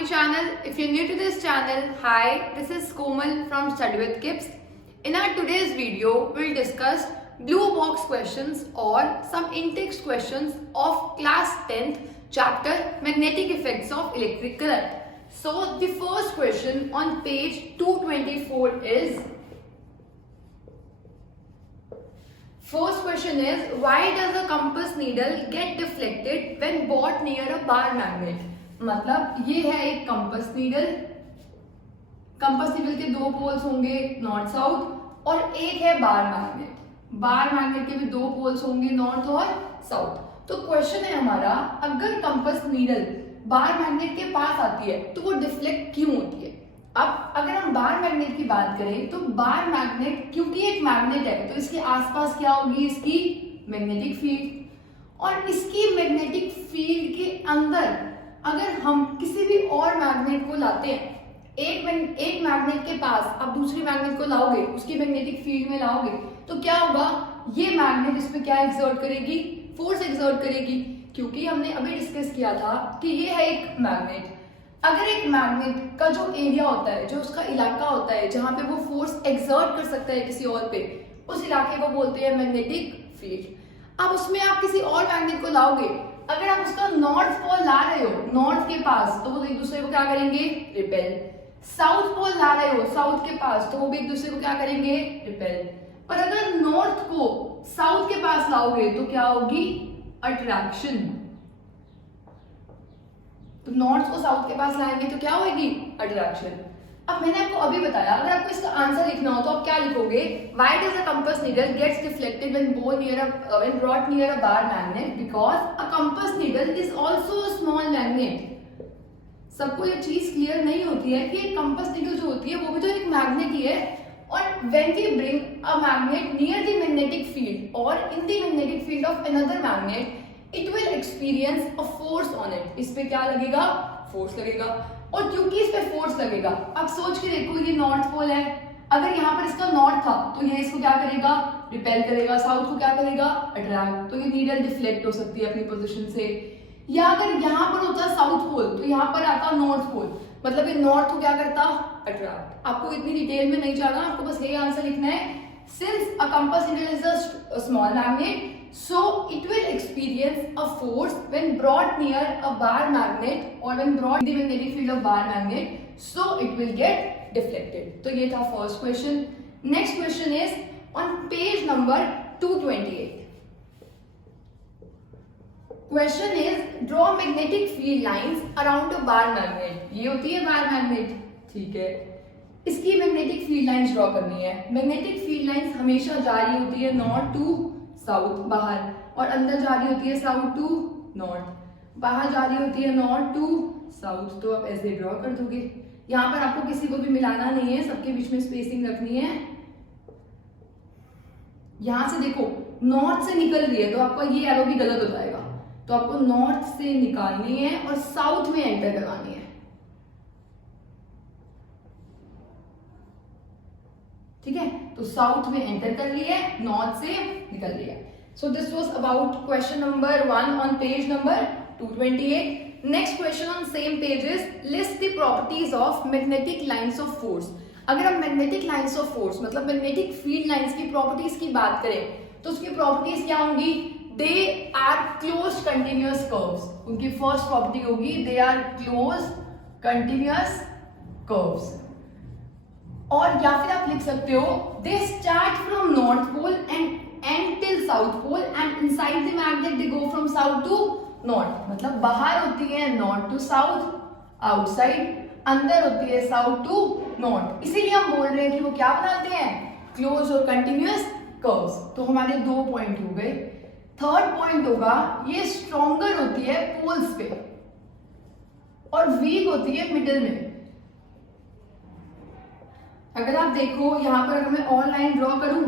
my channel. If you're new to this channel, hi, this is Komal from Study with Kips. In our today's video, we'll discuss blue box questions or some in-text questions of class 10th chapter Magnetic Effects of Electric Current. So the first question on page 224 is, first question is, why does a compass needle get deflected when brought near a bar magnet? मतलब ये है एक compass needle के दो poles होंगे north south और एक है बार मैग्नेट के भी दो पोल्स होंगे नॉर्थ और साउथ। तो क्वेश्चन है हमारा, अगर कंपस नीडल बार मैग्नेट के पास आती है तो वो डिफ्लेक्ट क्यों होती है। अब अगर हम बार मैग्नेट की बात करें तो बार मैग्नेट क्योंकि एक मैग्नेट है तो इसके आसपास क्या होगी, इसकी मैग्नेटिक फील्ड, और इसकी मैग्नेटिक फील्ड के अंदर अगर हम किसी भी और मैग्नेट को लाते हैं, एक मैग्नेट के पास आप दूसरी मैग्नेट को लाओगे, उसकी मैग्नेटिक फील्ड में लाओगे, तो क्या होगा, ये मैग्नेट इस पे क्या एक्सर्ट करेगी, फोर्स एक्सर्ट करेगी। क्योंकि हमने अभी डिस्कस किया था कि ये है एक मैग्नेट, अगर एक मैग्नेट का जो एरिया होता है, जो उसका इलाका होता है जहां पे वो फोर्स एक्सर्ट कर सकता है किसी और पे, उस इलाके को बोलते हैं मैग्नेटिक फील्ड। अब उसमें आप किसी और मैग्नेट को लाओगे, अगर आप उसका नॉर्थ पोल ला रहे हो नॉर्थ के पास तो वो एक दूसरे को क्या करेंगे, रिपेल। साउथ पोल ला रहे हो साउथ के पास तो वो भी एक दूसरे को क्या करेंगे, रिपेल। पर अगर नॉर्थ को साउथ के पास लाओगे तो क्या होगी, अट्रैक्शन। तो नॉर्थ को साउथ के पास लाएंगे तो क्या होगी, अट्रैक्शन। अब मैंने आपको अभी बताया, अगर आपको इसका आंसर लिखना हो तो आप क्या लिखोगे, why does a compass needle gets deflected when brought near a bar magnet, because a compass needle is also a small magnet. सबको ये चीज क्लियर नहीं होती है कि कंपास नीडल जो होती है वो भी तो एक मैग्नेट ही है, और when we bring a magnet near the magnetic field और in the magnetic field of another magnet, it will experience a force on it. इस पे क्या लगेगा, फोर्स लगेगा। और क्योंकि इस पे फोर्स लगेगा, अब सोच के देखो, ये नॉर्थ पोल है, अगर यहाँ पर इसका नॉर्थ था तो ये इसको क्या करेगा, रिपेल करेगा, साउथ को क्या करेगा, अट्रैक्ट। तो ये नीडल डिफ्लेक्ट हो सकती है अपनी पोजीशन से। या अगर यहाँ पर होता साउथ पोल तो यहाँ पर आता नॉर्थ पोल, मतलब ये नॉर्थ को क्या करता, अट्रैक्ट। आपको इतनी डिटेल में नहीं जाना, आपको बस यही आंसर लिखना है, since a compass needle is a small magnet, so it will experience a force when brought near a bar magnet or when brought in the magnetic field of bar magnet, so it will get deflected. तो ये था first question. Next question is on page number 228. Question is, draw magnetic field lines around a bar magnet. ये होती है bar magnet, ठीक है। इसकी magnetic field lines draw करनी है। मैग्नेटिक फील्ड लाइंस हमेशा जारी होती है नॉर्थ टू साउथ बाहर, और अंदर जा रही होती है साउथ टू नॉर्थ, बाहर जा रही होती है नॉर्थ टू साउथ। तो आप ऐसे ड्रॉ कर दोगे, यहाँ पर आपको किसी को भी मिलाना नहीं है, सबके बीच में स्पेसिंग रखनी है। यहां से देखो नॉर्थ से निकल रही है तो आपका ये एरो भी गलत हो जाएगा, तो आपको नॉर्थ से निकालनी है और साउथ में एंटर करवानी है। ठीक है, तो साउथ में एंटर कर ली है, नॉर्थ से निकल रही है। So this was about question number 1 on page number 228. Next question on same page is, list the properties of magnetic lines of force. अगर हम मैग्नेटिक लाइंस ऑफ फोर्स मतलब मैग्नेटिक फील्ड लाइंस की properties की बात करें तो उसकी properties क्या होंगी, they are close continuous curves. उनकी फर्स्ट प्रॉपर्टी होगी they are close continuous curves. और या फिर आप लिख सकते हो, दे start from north pole end and till south pole end inside the magnet they go from south to north. मतलब बाहर होती है नॉर्थ टू साउथ, आउटसाइड अंदर होती है साउथ टू नॉर्थ। इसीलिए हम बोल रहे हैं कि वो क्या बनाते हैं, क्लोज और कंटिन्यूअस कर्व्स। तो हमारे 2 पॉइंट हो गए। थर्ड पॉइंट होगा, ये स्ट्रॉन्गर होती है पोल्स पे और वीक होती है मिडिल में। अगर आप देखो यहाँ पर अगर मैं और लाइन ड्रॉ करूं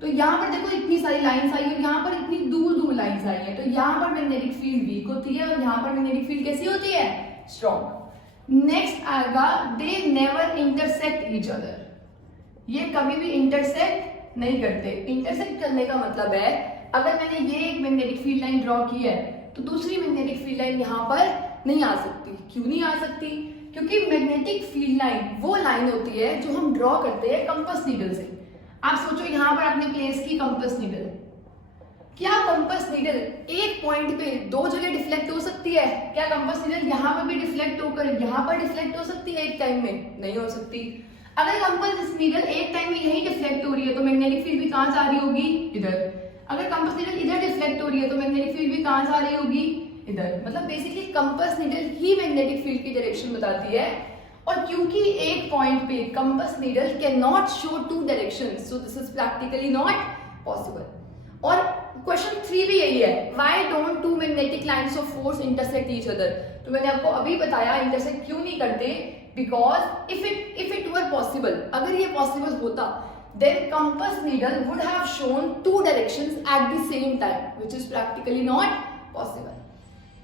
तो यहाँ पर देखो इतनी सारी लाइंस आई है, यहाँ पर इतनी दूर दूर लाइंस आई है, तो यहाँ पर मैग्नेटिक फील्ड वीक होती है और यहाँ पर मैग्नेटिक फील्ड कैसी होती है, स्ट्रॉन्ग। नेक्स्ट आएगा, they never intersect each other. ये कभी भी इंटरसेक्ट नहीं करते। इंटरसेक्ट करने का मतलब है, अगर मैंने ये एक मैग्नेटिक फील्ड लाइन ड्रॉ की है तो दूसरी मैग्नेटिक फील्ड लाइन यहाँ पर नहीं आ सकती। क्यों नहीं आ सकती, क्योंकि मैग्नेटिक फील्ड लाइन वो लाइन होती है जो हम ड्रॉ करते हैं कंपास नीडल से। आप सोचो यहाँ पर आपने प्लेस की कंपास नीडल, क्या कंपास नीडल एक पॉइंट पे दो जगह डिफ्लेक्ट हो सकती है? क्या कंपास नीडल यहाँ पर भी डिफ्लेक्ट होकर यहाँ पर डिफ्लेक्ट हो सकती है एक टाइम में? नहीं हो सकती। अगर कंपास नीडल एक टाइम में यही डिफ्लेक्ट हो रही है तो मैग्नेटिक फील्ड भी कहाँ जा रही होगी? इधर। अगर कंपास नीडल इधर डिफ्लेक्ट हो रही है तो मैग्नेटिक फील्ड भी कहाँ जा रही होगी? इधर। मतलब बेसिकली कंपास नीडल ही मैग्नेटिक फील्ड की डायरेक्शन बताती है। और क्योंकि एक पॉइंट पे compass needle can not show two directions, so this is practically not possible. और क्वेश्चन 3 भी यही है, why don't two magnetic lines of force intersect each other? तो मैंने आपको अभी बताया इंटरसेक्ट क्यों नहीं करते, because if it were possible, अगर ये पॉसिबल होता, then compass needle would have shown two directions at the same time, which is practically not possible.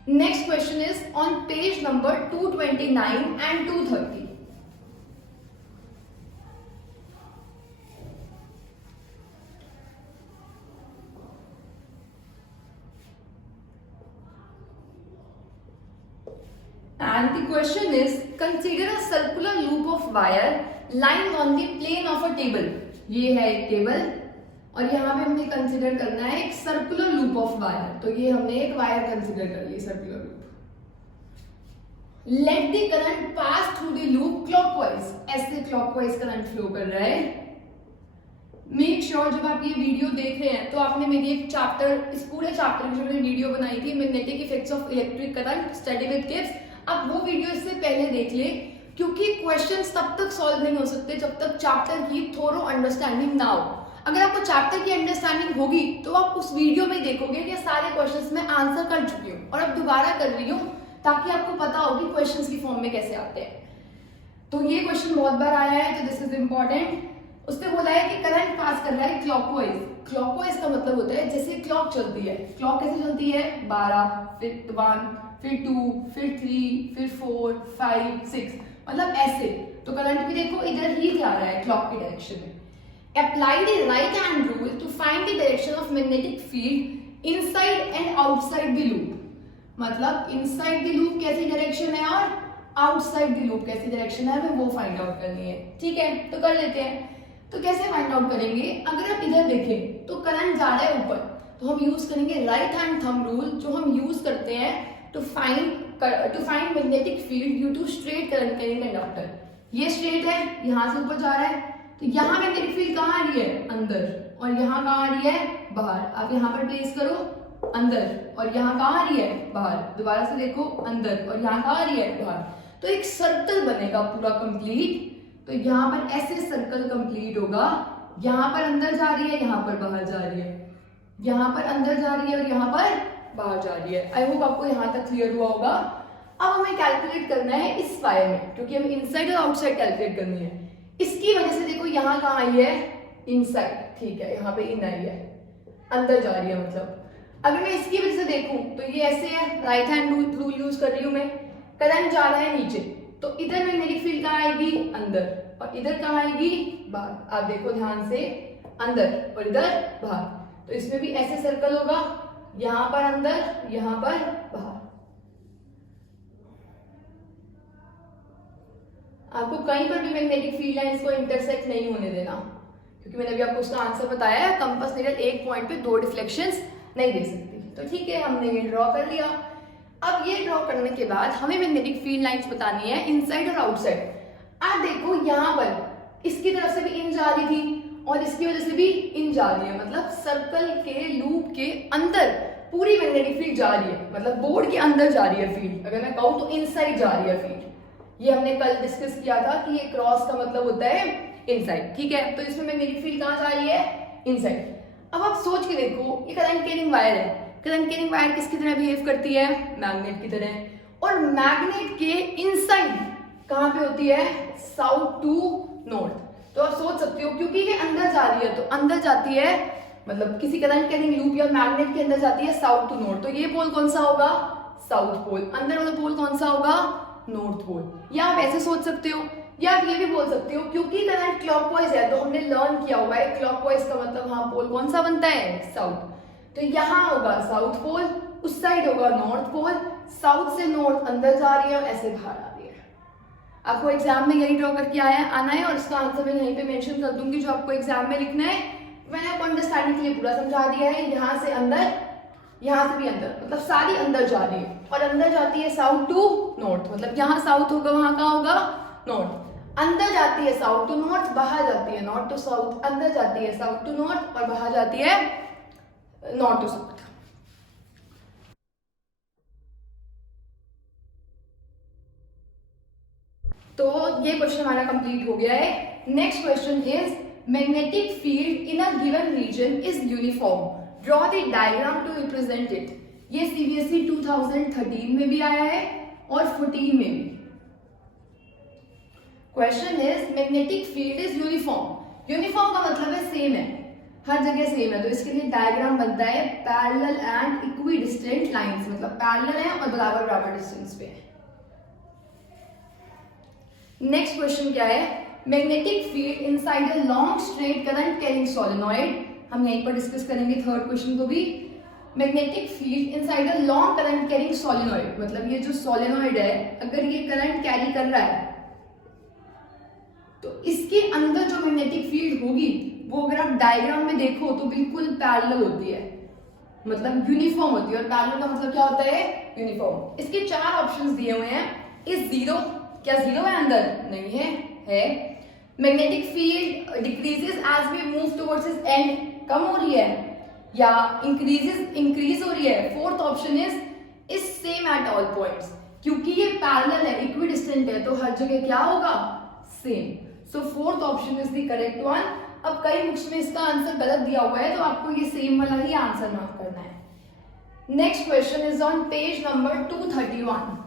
Next question is on page number 229 and 230. And the question is, consider a circular loop of wire lying on the plane of a table. ये है एक table और यहाँ पे हमने consider करना है एक सर्कुलर लूप ऑफ वायर। तो ये हमने एक वायर कंसिडर कर ली, circular loop. Let the current pass through the loop clockwise, ऐसे क्लॉकवाइज करंट फ्लो कर रहा है। मेक श्योर जब आप ये वीडियो देख रहे हैं तो आपने मेरी एक चैप्टर, इस पूरे चैप्टर की जो मैंने वीडियो बनाई थी magnetic effects of electric current study with kids, आप वो वीडियो इससे पहले देख ले, क्योंकि क्वेश्चंस तब तक सॉल्व नहीं हो सकते जब तक चैप्टर की थोरो अंडरस्टैंडिंग ना हो। अगर आपको चैप्टर की अंडरस्टैंडिंग होगी तो आप उस वीडियो में देखोगे कि सारे क्वेश्चंस में आंसर कर चुकी हूँ और अब दोबारा कर रही हूँ ताकि आपको पता हो कि क्वेश्चंस की फॉर्म में कैसे आते हैं। तो ये क्वेश्चन बहुत बार आया है तो दिस इज इंपॉर्टेंट। उसने बोला है कि करंट पास कर रहा है क्लॉकवाइज। क्लॉकवाइज का मतलब होता है जैसे क्लॉक चलती है। क्लॉक कैसे चलती है? 12, फिर 1, फिर 2, फिर 3, फिर 4, 5, 6, मतलब ऐसे। तो करंट भी देखो इधर ही जा रहा है क्लॉक की डायरेक्शन में। Apply the right hand rule to find the direction of magnetic field inside and outside the loop. मतलब इनसाइड द लूप कैसी डायरेक्शन है और आउटसाइड द लूप कैसी डायरेक्शन है, हमें वो फाइंड आउट करनी है। ठीक है, तो कर लेते हैं। तो कैसे फाइंड आउट करेंगे? अगर आप इधर देखें तो करंट जा रहा है ऊपर, तो हम यूज करेंगे राइट हैंड थंब रूल, जो हम यूज करते हैं to find magnetic field due to straight current carrying conductor. ये स्ट्रेट है, यहाँ से ऊपर जा रहा है, तो यहाँ मैग्नेटिक फील्ड कहाँ आ रही है? अंदर। और यहाँ कहाँ आ रही है? बाहर। आप यहाँ पर प्लेस करो, अंदर, और यहाँ कहाँ आ रही है? बाहर। दोबारा से देखो, अंदर, और यहाँ कहाँ आ रही है? बाहर। तो एक सर्कल बनेगा पूरा कंप्लीट। तो यहाँ पर ऐसे सर्कल कंप्लीट होगा, यहाँ पर अंदर जा रही है, यहाँ पर बाहर जा रही है, यहाँ पर अंदर जा रही है और यहाँ पर बाहर जा रही है। आई होप आपको यहाँ तक क्लियर हुआ होगा। अब हमें कैलकुलेट करना है इस वायर में, क्योंकि हमें इनसाइड और आउटसाइड कैलकुलेट करनी है। इसकी वजह से देखो यहाँ कहाँ आई है? इनसाइड। ठीक है, यहाँ पे इन आई है, अंदर जा रही है। मतलब अगर मैं इसकी वजह से देखूं तो ये ऐसे है, राइट हैंड रूल यूज कर रही हूँ मैं। करंट जा रहा है नीचे, तो इधर मैग्नेटिक फील्ड कहाँ आएगी? अंदर, और इधर कहाँ आएगी? बाहर। आप देखो ध्यान से, अंदर और इधर बाहर। तो इसमें भी ऐसे सर्कल होगा, यहाँ पर अंदर, यहाँ पर बाहर। आपको कहीं पर भी मैग्नेटिक फील्ड लाइंस को इंटरसेक्ट नहीं होने देना, क्योंकि मैंने अभी आपको उसका आंसर बताया है, कंपास नीडल एक पॉइंट पे दो डिफ्लेक्शंस नहीं दे सकती। तो ठीक है, हमने ये ड्रॉ कर लिया। अब ये ड्रॉ करने के बाद हमें मैग्नेटिक फील्ड लाइंस बतानी है इनसाइड और आउटसाइड। आप देखो यहाँ पर इसकी तरफ से भी इन जा रही थी और इसकी वजह से भी इन जा रही है, मतलब सर्कल के लूप के अंदर पूरी मैग्नेटिक फील्ड जा रही है, मतलब बोर्ड के अंदर जा रही है फील्ड। अगर मैं कहूँ तो इनसाइड जा रही है फील्ड। ये हमने कल डिस्कस किया था कि ये क्रॉस का मतलब होता है इनसाइड। ठीक है, तो इसमें मैग्नेटिक फील्ड कहाँ जा रही है? इनसाइड। अब आप सोच के देखो, ये करंट कैरिंग वायर है। करंट कैरिंग वायर किसकी तरह बिहेव करती है? मैग्नेट की तरह। और मैग्नेट के इनसाइड कहाँ पे होती है? South to north. तो आप सोच सकते हो, क्योंकि ये अंदर जा रही है तो अंदर जाती है, मतलब किसी करंट कैरिंग लूप या मैग्नेट के अंदर जाती है साउथ टू नॉर्थ। तो ये पोल कौन सा होगा? South pole. अंदर वाला पोल कौन सा होगा? North pole. या आप ऐसे सोच सकते हो, या आप ये भी बोल सकते हो, क्योंकि करंट क्लॉकवाइज है तो हमने लर्न किया हुआ है क्लॉकवाइज का मतलब वहां पोल कौन सा बनता है? साउथ। तो यहाँ होगा साउथ पोल, उस साइड होगा नॉर्थ पोल। साउथ से नॉर्थ अंदर जा रही है और ऐसे बाहर आ रही है। आपको एग्जाम में यही ड्रॉ करके आना है और इसका आंसर मैं यहीं पे मेंशन कर दूंगी जो आपको एग्जाम में लिखना है। मैंने आपको अंडरस्टैंडिंग के लिए पूरा समझा दिया है। यहाँ से अंदर, यहाँ से भी अंदर, मतलब सारी अंदर जा रही है और अंदर जाती है साउथ टू नॉर्थ, मतलब यहाँ साउथ होगा वहां कहाँ होगा नॉर्थ। अंदर जाती है साउथ टू नॉर्थ, बाहर जाती है नॉर्थ टू साउथ। अंदर जाती है साउथ टू नॉर्थ और बाहर जाती है नॉर्थ टू साउथ। तो ये क्वेश्चन हमारा कंप्लीट हो गया है। Next question is magnetic field in a given region is uniform, draw the diagram to represent it. ये सीबीएसई 2013 में भी आया है और 14 में भी। Question is magnetic field is uniform. Uniform का मतलब है सेम है, हर जगह सेम है, तो इसके लिए डायग्राम बनता है पैरेलल एंड इक्विडिस्टेंट लाइंस, मतलब पैरेलल है और बराबर बराबर डिस्टेंस पे है। नेक्स्ट क्वेश्चन क्या है, magnetic field inside a long straight current carrying solenoid. हम यहीं पर डिस्कस करेंगे थर्ड क्वेश्चन को भी। Magnetic field inside a long current carrying solenoid, मतलब ये जो सोलेनॉइड है अगर ये करंट कैरी कर रहा है तो इसके अंदर जो मैग्नेटिक फील्ड होगी वो अगर आप डायग्राम में देखो तो बिल्कुल पैरेलल होती है, मतलब यूनिफॉर्म होती है। और पैरेलल का मतलब क्या होता है, यूनिफॉर्म। इसके 4 ऑप्शंस दिए हुए हैं। इज जीरो, क्या जीरो है अंदर, नहीं है। Magnetic field decreases as we move towards its end, कम हो रही है या इंक्रीज हो रही है। Fourth option is same at all points, क्योंकि ये पैरेलल है, इक्विडिस्टेंट है, तो हर जगह क्या होगा, same. So fourth option is the correct one. अब कई बुक्स में इसका आंसर गलत दिया हुआ है तो आपको ये सेम वाला ही आंसर मार्क करना है। Next question is on page number 231।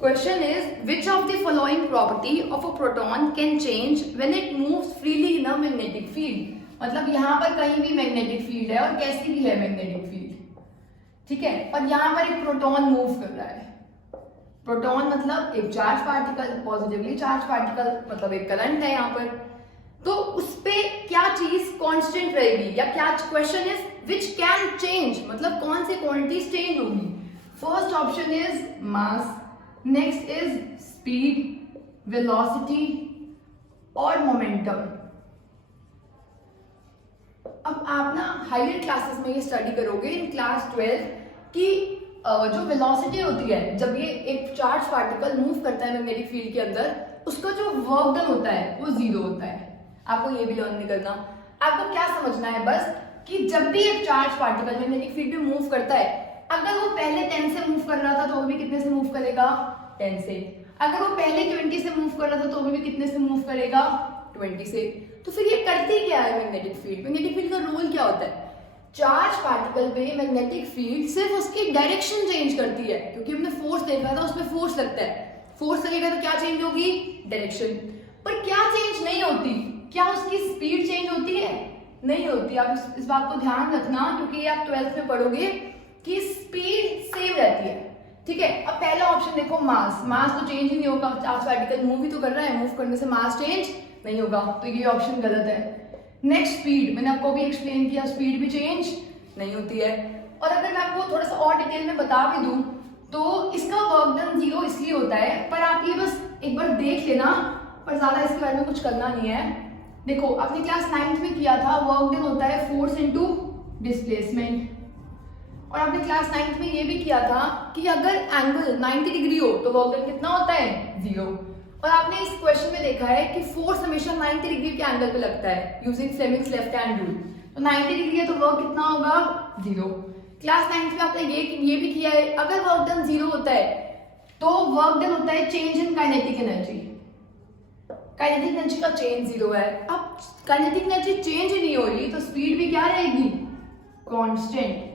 Question is, which of the following property of a proton can change when it moves freely in a magnetic field? मतलब यहाँ पर कहीं भी मैग्नेटिक फील्ड है और कैसी भी है मैग्नेटिक फील्ड, ठीक है, और यहाँ पर एक प्रोटॉन मूव कर रहा है। प्रोटॉन मतलब एक charge particle, positively charged particle, मतलब एक करंट है यहाँ पर। तो उस पे क्या चीज कांस्टेंट रहेगी या क्या, question is which can change, मतलब कौन सी क्वांटिटी चेंज होगी। First option is mass, next is speed, velocity और मोमेंटम। अब आप ना हायर क्लासेस में ये स्टडी करोगे इन क्लास 12 कि जो वेलोसिटी होती है जब ये एक चार्ज पार्टिकल मूव करता है मैग्नेटिक फील्ड के अंदर, उसका जो वर्क डन होता है वो 0 होता है। आपको ये भी लर्न नहीं करना, आपको क्या समझना है बस कि जब भी एक चार्ज पार्टिकल मैग्नेटिक फील्ड में मूव करता है, अगर वो पहले 10 से मूव कर रहा था तो वो भी कितने से मूव करेगा, 10 से। अगर वो पहले 20 से मूव कर रहा था तो वो भी कितने से मूव करेगा, 20 से। तो फिर ये करती क्या है मैग्नेटिक फील्ड, मैग्नेटिक फील्ड का रोल क्या होता है, चार्ज पार्टिकल पे मैग्नेटिक फील्ड सिर्फ उसकी डायरेक्शन चेंज करती है, क्योंकि हमने फोर्स देखा था उसमें फोर्स लगता है, फोर्स लगेगा तो क्या चेंज होगी, डायरेक्शन। पर क्या चेंज नहीं होती, क्या उसकी स्पीड चेंज होती है, नहीं होती। आप इस बात को ध्यान रखना क्योंकि आप 12th में पढ़ोगे कि स्पीड सेम रहती है, ठीक है। अब पहला ऑप्शन देखो मास, मास तो चेंज ही नहीं होगा, चार्ज पार्टिकल मूव ही तो कर रहा है, मूव करने से मास चेंज नहीं होगा, तो ये ऑप्शन गलत है। नेक्स्ट स्पीड, मैंने आपको भी एक्सप्लेन किया, स्पीड भी चेंज नहीं होती है। और अगर मैं आपको थोड़ा सा और डिटेल में बता भी दूं तो इसका वर्क डन 0 इसलिए होता है, पर आप ये बस एक बार देख लेना, पर ज्यादा इसके बारे में कुछ करना नहीं है। देखो आपने क्लास 9th में किया था, वर्क डन होता है फोर्स इनटू डिस्प्लेसमेंट। और आपने क्लास 9th में ये भी किया था कि अगर एंगल 90 डिग्री हो तो वर्क डन कितना होता है, 0। और आपने इस क्वेश्चन में देखा है कि फोर्स हमेशा 90 डिग्री के एंगल पे लगता है using Fleming's left hand rule, तो 90 डिग्री है तो वर्क कितना होगा, 0। क्लास 9th में आपने ये भी किया है, अगर वर्क डन 0 होता है तो वर्क डन होता है change in kinetic energy, kinetic energy का चेंज 0 है। अब काइनेटिक एनर्जी चेंज ही नहीं हो रही तो स्पीड भी क्या रहेगी, कांस्टेंट।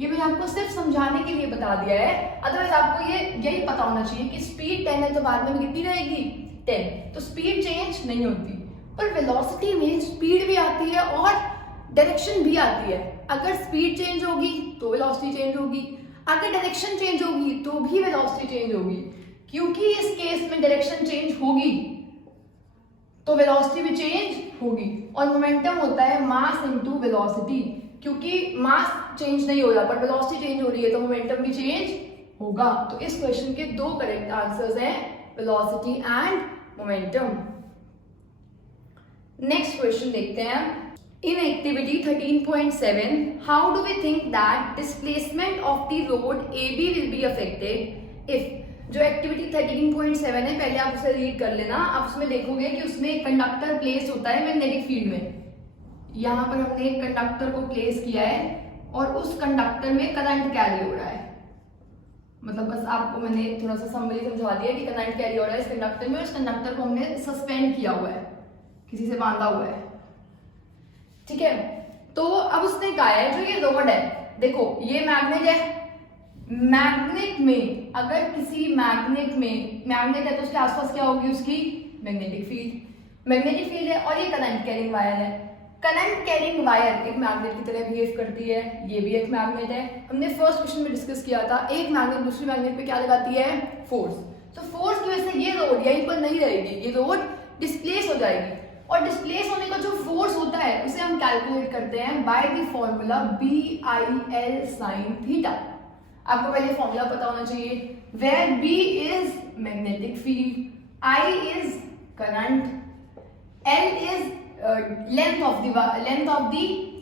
ये मैंने आपको सिर्फ समझाने के लिए बता दिया है, अदरवाइज आपको ये यही पता होना चाहिए कि स्पीड 10 है तो बाद में कितनी रहेगी, 10। तो स्पीड चेंज नहीं होती, पर वेलोसिटी में स्पीड भी आती है और डायरेक्शन भी आती है। अगर स्पीड चेंज होगी तो वेलोसिटी चेंज होगी, अगर डायरेक्शन चेंज होगी तो भी वेलोसिटी चेंज होगी। क्योंकि इस केस में डायरेक्शन चेंज होगी तो वेलोसिटी भी चेंज होगी। और मोमेंटम होता है मास इनटू वेलोसिटी, क्योंकि मास चेंज नहीं हो रहा पर वेलोसिटी चेंज हो रही है तो मोमेंटम भी चेंज होगा। तो इस क्वेश्चन के दो करेक्ट आंसर्स हैं, velocity and momentum. Next question देखते हैं। In activity 13.7, how do we think that displacement of the road AB will be affected if, जो एक्टिविटी 13.7 है पहले आप उसे रीड कर लेना। आप उसमें देखोगे कि उसमें एक कंडक्टर प्लेस होता है मैग्नेटिक फील्ड में। यहाँ पर हमने एक कंडक्टर को प्लेस किया है और उस कंडक्टर में करंट कैरी हो रहा है। मतलब बस आपको मैंने थोड़ा सा समरी समझा दिया कि करंट कैरी हो रहा है इस कंडक्टर में, उस कंडक्टर को हमने सस्पेंड किया हुआ है, किसी से बांधा हुआ है, ठीक है। तो अब उसने कहा है जो ये रोड है, देखो ये मैग्नेट है, मैग्नेट में अगर किसी मैग्नेट में, मैग्नेट है तो उसके आसपास क्या होगी उसकी मैग्नेटिक फील्ड, मैग्नेटिक फील्ड है और ये करंट कैरिंग वायर है। करंट कैरिंग वायर एक मैग्नेट की तरह बिहेव करती है, ये भी एक मैग्नेट है। हमने फर्स्ट क्वेश्चन में डिस्कस किया था, एक मैग्नेट दूसरी मैग्नेट पे क्या लगाती है, फोर्स। तो फोर्स की वजह से ये रोड यहीं पर नहीं रहेगी, ये रोड डिस्प्लेस हो जाएगी। और डिस्प्लेस होने का जो फोर्स होता है उसे हम कैलकुलेट करते हैं by the formula BIL sin theta. आपको पहले फॉर्मूला पता होना चाहिए, where B is magnetic field, I is current, L is length of the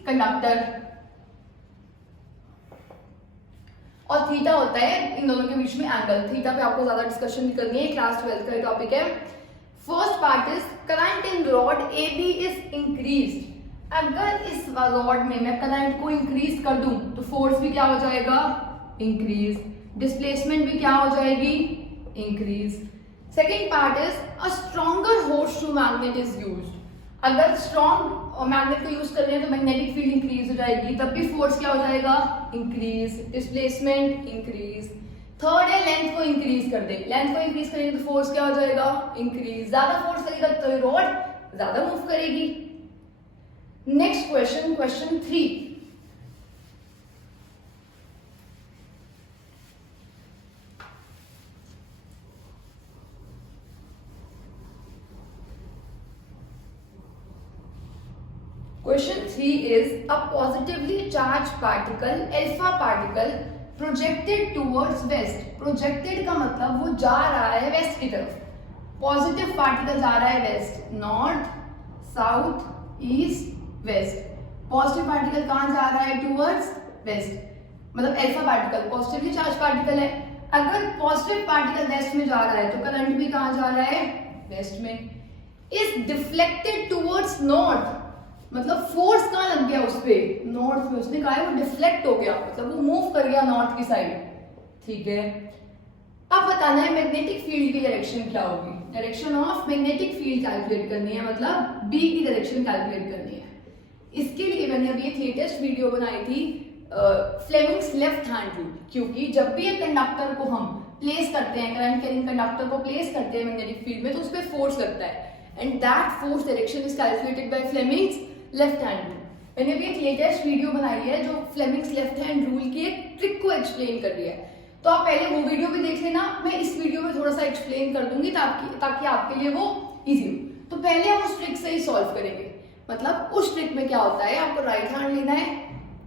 conductor और थीटा होता है इन दोनों के बीच में एंगल। थीटा पे आपको ज्यादा डिस्कशन नहीं करनी है, क्लास 12 का टॉपिक है। First part is current in rod AB is increased. अगर इस रॉड में मैं करंट को इंक्रीज कर दूं तो फोर्स भी क्या हो जाएगा, इंक्रीज, डिस्प्लेसमेंट भी क्या हो जाएगी, increase. Second part is a stronger horse to magnet is used. अगर स्ट्रॉन्ग मैग्नेट को यूज कर रहे हैं तो मैग्नेटिक फील्ड इंक्रीज हो जाएगी, तब भी फोर्स क्या हो जाएगा, इंक्रीज, डिस्प्लेसमेंट इंक्रीज। थर्ड है लेंथ को इंक्रीज कर दे, लेंथ को इंक्रीज करेंगे तो फोर्स क्या हो जाएगा, इंक्रीज। ज्यादा फोर्स करेगा तो रॉड ज्यादा मूव करेगी। Next question, question 3। Question 3 is a positively charged particle, alpha particle, projected towards west. Projected का मतलब वो जा रहा है वेस्ट की तरफ। पॉजिटिव पार्टिकल जा रहा है west, north, south, east, west. Positive particle कहाँ जा रहा है, टूवर्ड्स वेस्ट, मतलब alpha particle positively charged particle है। अगर पॉजिटिव पार्टिकल वेस्ट में जा रहा है तो करंट भी कहाँ जा रहा है, वेस्ट में। इज डिफ्लेक्टेड टूवर्ड्स नॉर्थ, मतलब फोर्स कहाँ लग गया उस पे, नॉर्थ में। उसने कहा है वो डिफ्लेक्ट हो गया, मतलब वो मूव कर गया नॉर्थ की साइड, ठीक है। अब बताना है मैग्नेटिक फील्ड की डायरेक्शन क्या होगी। Direction of magnetic field calculate करनी है, मतलब बी की डायरेक्शन कैलकुलेट करनी है। इसके लिए मैंने अभी एक लेटेस्ट वीडियो बनाई थी, फ्लेमिंग्स लेफ्ट हैंड रूल। क्योंकि जब भी एक कंडक्टर को हम प्लेस करते हैं, करंट कैरिंग कंडक्टर को प्लेस करते हैं मैग्नेटिक फील्ड में, तो उस पर फोर्स लगता है and that force direction is calculated by Fleming's left hand rule. मैंने भी एक लेटेस्ट वीडियो बनाई है जो फ्लेमिंग्स लेफ्ट हैंड रूल की एक ट्रिक को एक्सप्लेन कर रही है, तो आप पहले वो वीडियो भी देख लेना। मैं इस वीडियो में थोड़ा सा एक्सप्लेन कर दूंगी ताकि आपके लिए वो इजी हो। तो पहले हम उस ट्रिक से ही सॉल्व करेंगे। मतलब उस ट्रिक में क्या होता है, आपको राइट हैंड लेना है,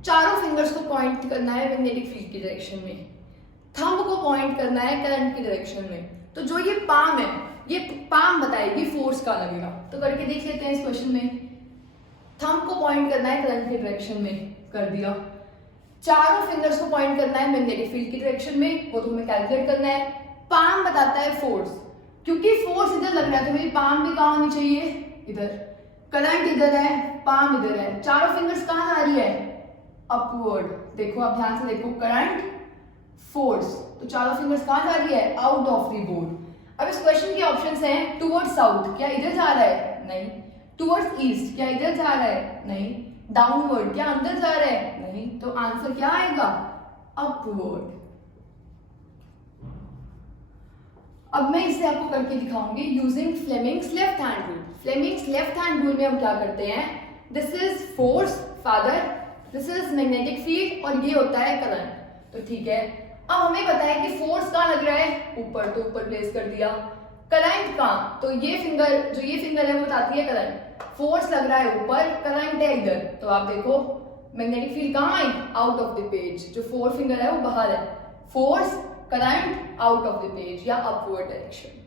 चारों फिंगर्स को पॉइंट करना है मैग्नेटिक फील्ड की डायरेक्शन में, थंब को पॉइंट करना है करंट की डायरेक्शन में। तो जो ये पाम है, ये पाम बताएगी फोर्स का लगेगा। तो करके देख लेते हैं इस क्वेश्चन में। थंब को पॉइंट करना है करंट की डायरेक्शन में, कर दिया। चारों फिंगर्स को पॉइंट करना है मैग्नेटिक फील्ड की डायरेक्शन में, वो तो हमें कैलकुलेट करना है। पाम बताता है फोर्स, क्योंकि फोर्स इधर लग रहा है तो मेरी पाम भी कहाँ होनी चाहिए, इधर। करंट इधर है, पाम इधर है, चारों फिंगर्स कहाँ आ रही है, अपवर्ड। देखो आप ध्यान से देखो, करंट, फोर्स, तो चारों फिंगर्स कहाँ जा रही है, आउट ऑफ द बोर्ड। अब इस क्वेश्चन के ऑप्शंस हैं, टुवर्ड्स साउथ, क्या इधर जा रहा है, नहीं। टुवर्ड्स ईस्ट, क्या इधर जा रहा है, नहीं। डाउनवर्ड, क्या अंदर जा रहा है, नहीं। तो आंसर क्या आएगा, अपवर्ड। अब मैं इसे आपको करके दिखाऊंगी using Fleming's left hand rule. Fleming's left hand rule में हम क्या करते हैं, this is force father, this is magnetic field और ये होता है करंट। तो ठीक है, अब हमें पता है कि फोर्स कहाँ लग रहा है, ऊपर, तो ऊपर प्लेस कर दिया। करंट कहाँ, तो ये फिंगर, जो ये फिंगर है वो बताती है करंट। फोर्स लग रहा है ऊपर, करंट है इधर, तो आप देखो मैग्नेटिक फील्ड कहाँ आई, आउट ऑफ द पेज, जो फोर फिंगर है वो बाहर है, force current out of the page या अपवर्ड डायरेक्शन।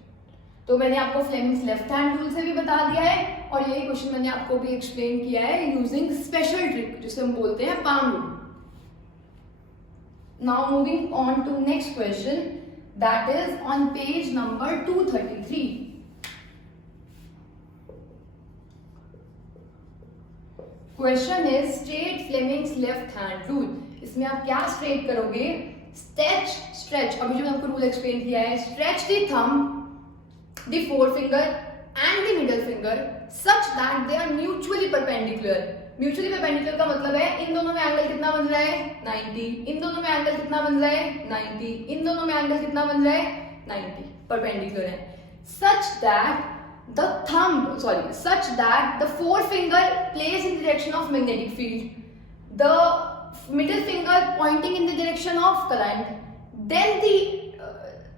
तो मैंने आपको फ्लेमिंग्स लेफ्ट हैंड रूल से भी बता दिया है और यही क्वेश्चन मैंने आपको भी एक्सप्लेन किया है यूजिंग स्पेशल ट्रिक जिसे हम बोलते हैं palm rule. Now moving on to next question, that is on page number 233। Question is straight Fleming's left hand rule. इसमें आप क्या स्ट्रेट करोगे, स्ट्रेच, अभी जो मैंने आपको रूल एक्सप्लेन किया है, stretch the thumb, the forefinger and the middle finger such that they are mutually perpendicular। mutually perpendicular का मतलब है इन दोनों में एंगल कितना बन रहा है 90, इन दोनों में एंगल कितना बन रहा है 90, इन दोनों में एंगल कितना बन रहा है 90, perpendicular है। such that the forefinger plays in the direction of magnetic field, the middle finger pointing in the direction of current, then the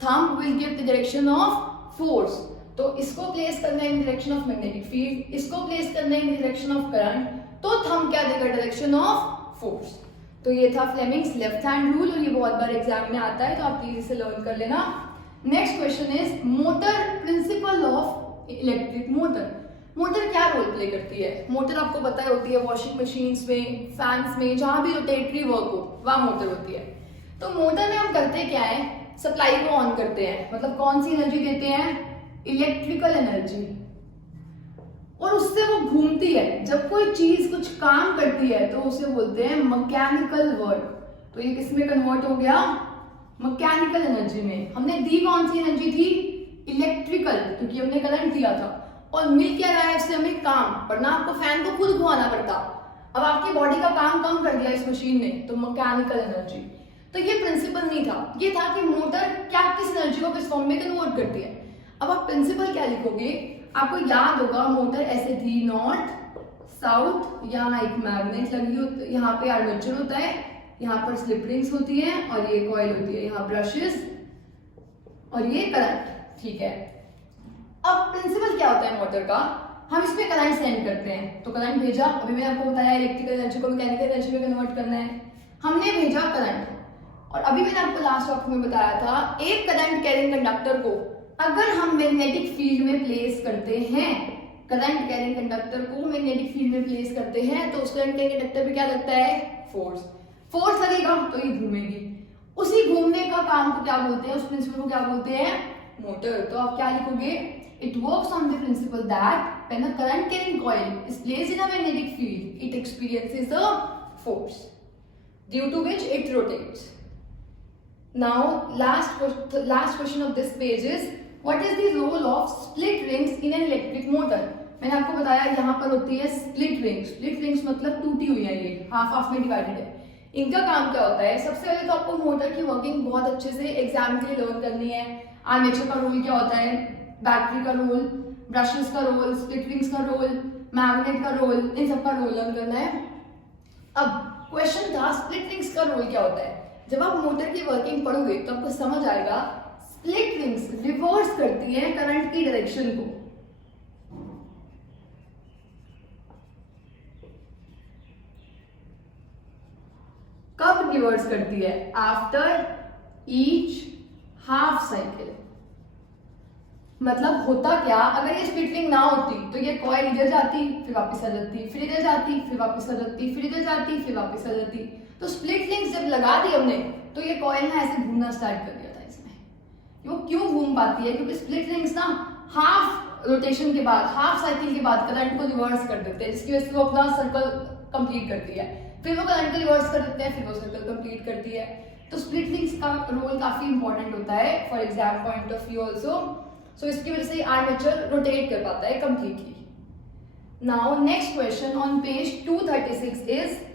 thumb will give the direction of force. तो इसको place करना है इन direction of magnetic field, इसको place करना है इन direction of current, तो thumb क्या देगा, डायरेक्शन ऑफ फोर्स। तो ये था फ्लेमिंग्स लेफ्ट हैंड रूल और ये बहुत बार एग्जाम में आता है, तो आप प्लीज इसे लर्न कर लेना। Next question is motor principle of electric motor. Motor क्या रोल प्ले करती है, मोटर आपको पता है होती है वॉशिंग मशीन्स में, फैंस में, जहां भी रोटेटरी वर्क हो वहां मोटर होती है। तो मोटर में हम करते क्या है, सप्लाई को ऑन करते हैं, मतलब कौन सी एनर्जी देते हैं, इलेक्ट्रिकल एनर्जी, और उससे वो घूमती है। जब कोई चीज कुछ काम करती है तो उसे बोलते हैं मैकेनिकल वर्क। तो ये किस में कन्वर्ट हो गया, मैकेनिकल एनर्जी में। हमने दी कौन सी एनर्जी थी, इलेक्ट्रिकल, क्योंकि हमने करंट दिया था, और मिल क्या रहा है इससे हमें काम, वरना आपको फैन को खुद घुमाना पड़ता। अब आपकी बॉडी का काम कम कर दिया इस मशीन ने, तो मैकेनिकल एनर्जी। तो ये प्रिंसिपल नहीं था, ये था कि मोटर क्या किस एनर्जी को किस फॉर्म में कन्वर्ट करती है। अब आप प्रिंसिपल क्या लिखोगे, आपको याद होगा मोटर ऐसे थी, नॉर्थ साउथ, यहाँ एक मैग्नेट लगी होती, यहाँ पे आर्मेचर होता है, यहाँ पर स्लिप रिंग्स होती है और ये कॉइल होती है, यहाँ ब्रशेस और ये करंट, ठीक है। अब प्रिंसिपल क्या होता है मोटर का, हम इसमें करंट सेंड करते हैं, तो करंट भेजा, अभी मैंने आपको बताया इलेक्ट्रिकल एनर्जी को मैकेनिकल एनर्जी में कन्वर्ट करना है, हमने भेजा करंट। और अभी मैंने आपको लास्ट टॉपिक में बताया था, एक करंट कैरिंग कंडक्टर को अगर हम मैग्नेटिक फील्ड में प्लेस करते हैं, करंट कैरिंग कंडक्टर को मैग्नेटिक फील्ड में प्लेस करते हैं, तो उस करंट कैरिंग कंडक्टर पे क्या लगता है, फोर्स लगेगा, तो ये घूमेगी। उसी घूमने का काम को क्या बोलते हैं, उस प्रिंसिपल को क्या बोलते हैं, मोटर। तो आप क्या लिखोगे, it works on the principle that when a current carrying coil is placed in a magnetic field it experiences a force due to which it rotates. Now last question of this page is what is the role of split rings in an electric motor। मैंने आपको बताया यहाँ पर होती है split rings. Split rings मतलब टूटी हुई है, ये हाफ हाफ में डिवाइडेड है। इनका काम क्या होता है, सबसे पहले तो आपको मोटर की वर्किंग बहुत अच्छे से एग्जाम के लिए लर्न करनी है। आर्मेचर का रोल क्या होता है, बैटरी का रोल, ब्रशेस का रोल, स्प्लिट रिंग्स का रोल, मैग्नेट का रोल, इन सब का रोल लर्न करना है। अब क्वेश्चन था स्प्लिट रिंग्स का रोल क्या होता है। जब आप मोटर की वर्किंग पढ़ोगे तो आपको समझ आएगा, स्प्लिट रिंग्स रिवर्स करती है करंट की डायरेक्शन को। कब रिवर्स करती है, आफ्टर ईच हाफ साइकिल। मतलब होता क्या, अगर ये स्प्लिट रिंग ना होती तो ये कॉइल इधर जाती फिर वापस आ जाती, फिर इधर जाती फिर वापस आ जाती, फिर इधर जाती फिर वापस आ जाती। तो स्प्लिट रिंग्स जब लगा दी हमने तो ये कॉइल ना ऐसे घूमना स्टार्ट कर दिया था इसमें। वो क्यों घूम पाती है, क्योंकि स्प्लिट रिंग्स ना हाफ रोटेशन के बाद, हाफ साइकिल के बाद करंट को रिवर्स कर देते हैं, जिसकी वजह से वो अपना सर्कल कंप्लीट करती है, फिर वो करंट को रिवर्स कर देते हैं, फिर वो सर्कल कंप्लीट करती है। तो स्प्लिट रिंग्स का रोल काफी इंपॉर्टेंट होता है for exam point of view also. So इसकी वजह से आर्मेचर रोटेट कर पाता है completely. Now next question on page 236 is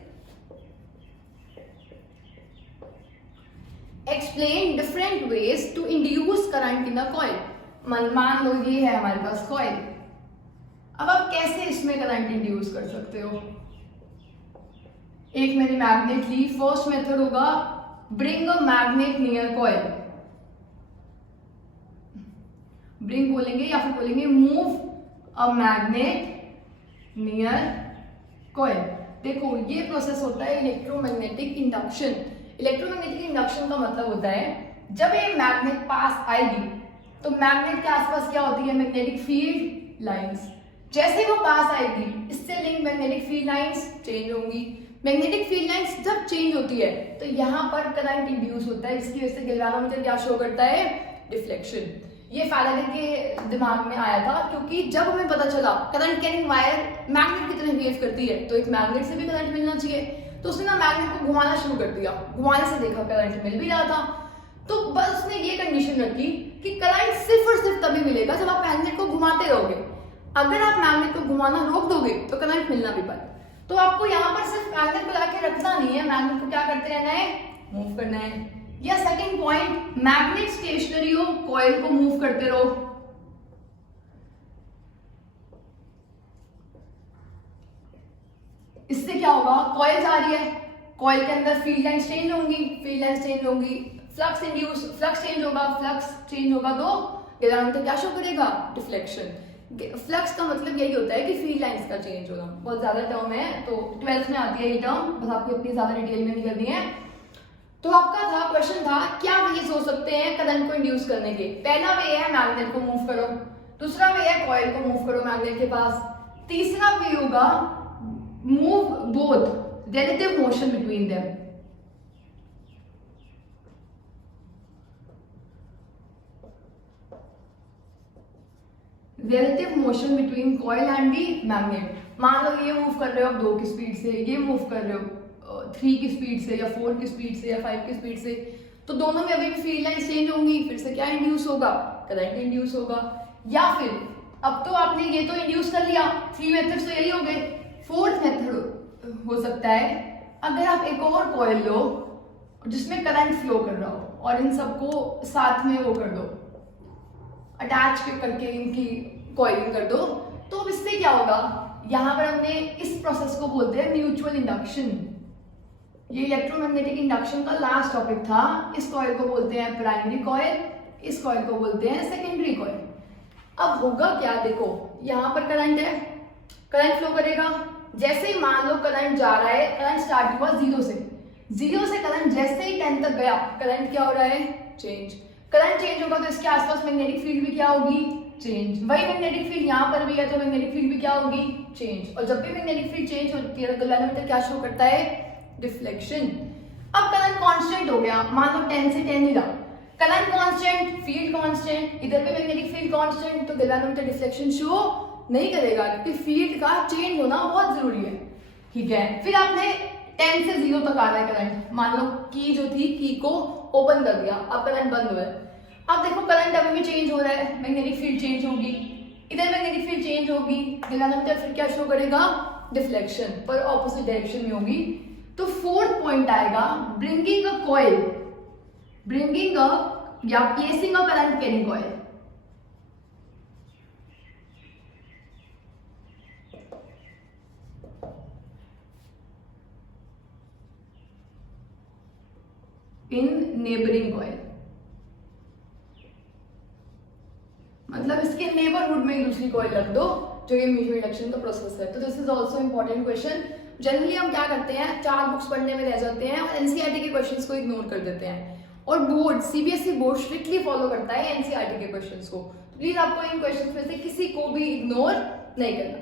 explain different ways to induce current in a coil. मान लो ये है हमारे पास कॉइल, अब आप कैसे इसमें करंट इंड्यूस कर सकते हो। एक मैंने मैग्नेट ली, फर्स्ट मेथड होगा bring a magnet near coil, bring बोलेंगे या फिर बोलेंगे move a magnet near coil. देखो ये प्रोसेस होता है इलेक्ट्रोमैग्नेटिक इंडक्शन। इलेक्ट्रोमैग्नेटिक इंडक्शन का मतलब होता है जब ये मैग्नेट पास आएगी तो मैग्नेट के आसपास क्या होती है, मैग्नेटिक फील्ड लाइंस। जैसे वो पास आएगी इससे link magnetic field lines change होंगी। मैग्नेटिक फील्ड लाइंस जब चेंज होती है तो यहाँ पर करंट इंड्यूस होता है, जिसकी वजह से गैल्वेनोमीटर क्या शो करता है, डिफ्लेक्शन। ये फैराडे के दिमाग में आया था क्योंकि जब हमें पता चला करंट कैरिंग वायर मैग्नेट की तरह बिहेव करती है तो एक मैग्नेट से भी करंट मिलना चाहिए, तो उसने ना मैग्नेट को घुमाना शुरू कर दिया। घुमाने से देखा करंट मिल भी रहा था, तो बस उसने ये कंडीशन रखी कि करंट सिर्फ और सिर्फ तभी मिलेगा जब आप मैग्नेट को घुमाते रहोगे। अगर आप मैग्नेट को घुमाना रोक दोगे तो करंट मिलना भी बंद। तो आपको यहाँ पर सिर्फ मैग्नेट को लाके रखना नहीं है, मैग्नेट को क्या करते रहना है, मूव करना है। या सेकंड पॉइंट, मैग्नेट स्टेशनरी हो, कॉइल को मूव करते रहो। इससे क्या होगा, कॉइल जा रही है, कॉइल के अंदर फील्ड लाइंस चेंज होंगी, फील्ड लाइंस चेंज होंगी, फ्लक्स इंड्यूस, फ्लक्स चेंज होगा तो गैल्वेनोमीटर क्या शो करेगा, डिफ्लेक्शन। फ्लक्स का मतलब यही होता है कि फील्ड लाइंस का चेंज होना। बहुत ज्यादा टर्म है तो 12th में आती है ये टर्म, बस आपको इतनी ज्यादा डिटेल में नहीं करनी है। तो आपका था क्वेश्चन था क्या वेज हो सकते हैं करंट को इंड्यूस करने के। पहला वे है मैग्नेट को मूव करो, दूसरा वे है कॉइल को मूव करो मैग्नेट के पास, तीसरा वे होगा move both relative motion between them. Relative motion between coil and the magnet. मान लो ये मूव कर रहे हो आप 2 की स्पीड से, ये मूव कर रहे हो 3 की स्पीड से या 4 की स्पीड से या 5 की स्पीड से, तो दोनों में अभी भी फील्ड लाइंस चेंज होंगी, फिर से क्या इंड्यूस होगा, करंट इंड्यूस होगा। या फिर अब तो आपने ये तो इंड्यूस कर लिया, 3 मेथड्स तो यही हो गए। 4th मेथड हो सकता है अगर आप एक और कॉइल लो जिसमें करंट फ्लो कर रहा हो और इन सबको साथ में वो कर दो, अटैच करके इनकी कॉइलिंग कर दो, तो अब इससे क्या होगा, यहां पर हमने इस प्रोसेस को बोलते हैं म्यूचुअल इंडक्शन। ये इलेक्ट्रोमैग्नेटिक इंडक्शन का लास्ट टॉपिक था। इस कॉइल को बोलते हैं प्राइमरी कॉइल, इस कॉइल को बोलते हैं सेकेंडरी कॉइल। अब होगा क्या, देखो यहां पर करंट है, करंट फ्लो करेगा। जैसे ही मान लो करंट जा रहा है, करंट स्टार्ट हुआ 0 से करंट जैसे ही 10 तक गया, करंट क्या हो रहा है, चेंज। करंट चेंज होगा तो इसके आसपास मैग्नेटिक फील्ड भी क्या होगी, चेंज। वही मैग्नेटिक फील्ड यहाँ पर भी है तो मैग्नेटिक फील्ड भी क्या होगी, चेंज। और जब भी मैग्नेटिक फील्ड चेंज होती है तो गैल्वेनोमीटर क्या शो करता है, डिफ्लेक्शन। अब करंट कांस्टेंट हो गया, मान लो 10 से 10 ही रहा, करंट कांस्टेंट, फील्ड कांस्टेंट, इधर भी मैग्नेटिक फील्ड कांस्टेंट, तो गैल्वेनोमीटर डिफ्लेक्शन शो नहीं करेगा क्योंकि फील्ड का चेंज होना बहुत जरूरी है। ठीक है, फिर आपने 10 से 0 तक आ रहा है करंट, मान लो की जो थी की को ओपन कर दिया, अब करंट बंद हुआ है। अब देखो करंट अभी भी चेंज हो रहा है, मैग्नेटिक फील्ड चेंज होगी, इधर मैग्नेटिक फील्ड चेंज होगी, गैल्वेनोमीटर फिर क्या शो करेगा, डिफ्लेक्शन, पर ऑपोजिट डायरेक्शन में होगी। तो 4th पॉइंट आएगा bringing a coil, bringing a या placing a current carrying coil. In neighbouring coil, मतलब इसके नेबरहुड में ही दूसरी कॉइल रख दो, जो ये म्यूचुअल इंडक्शन का प्रोसेस है। तो this is also important question. Generally हम क्या करते हैं, 4 बुक्स पढ़ने में रह जाते हैं और एनसीईआरटी के क्वेश्चंस को इग्नोर कर देते हैं, और board CBSE board strictly follow करता है एनसीईआरटी के क्वेश्चंस को। प्लीज आपको इन क्वेश्चंस में से किसी को भी इग्नोर नहीं करना।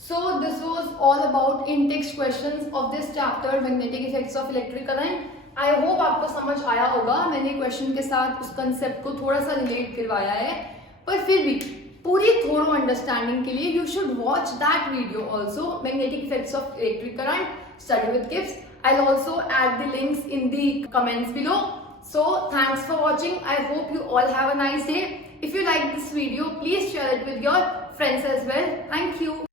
सो this was all about in text questions of this chapter magnetic effects of electric current. I hope आपको समझ आया होगा, मैंने क्वेश्चन के साथ उस कंसेप्ट को थोड़ा सा रिलेट करवाया है, पर फिर भी पूरी थोरो अंडरस्टैंडिंग के लिए you should watch that video also, magnetic effects of electric current, study with Gibbs. I'll also add the links in the comments below. So thanks for watching. I hope you all have a nice day. If you like this video, please share it with your friends as well. Thank you.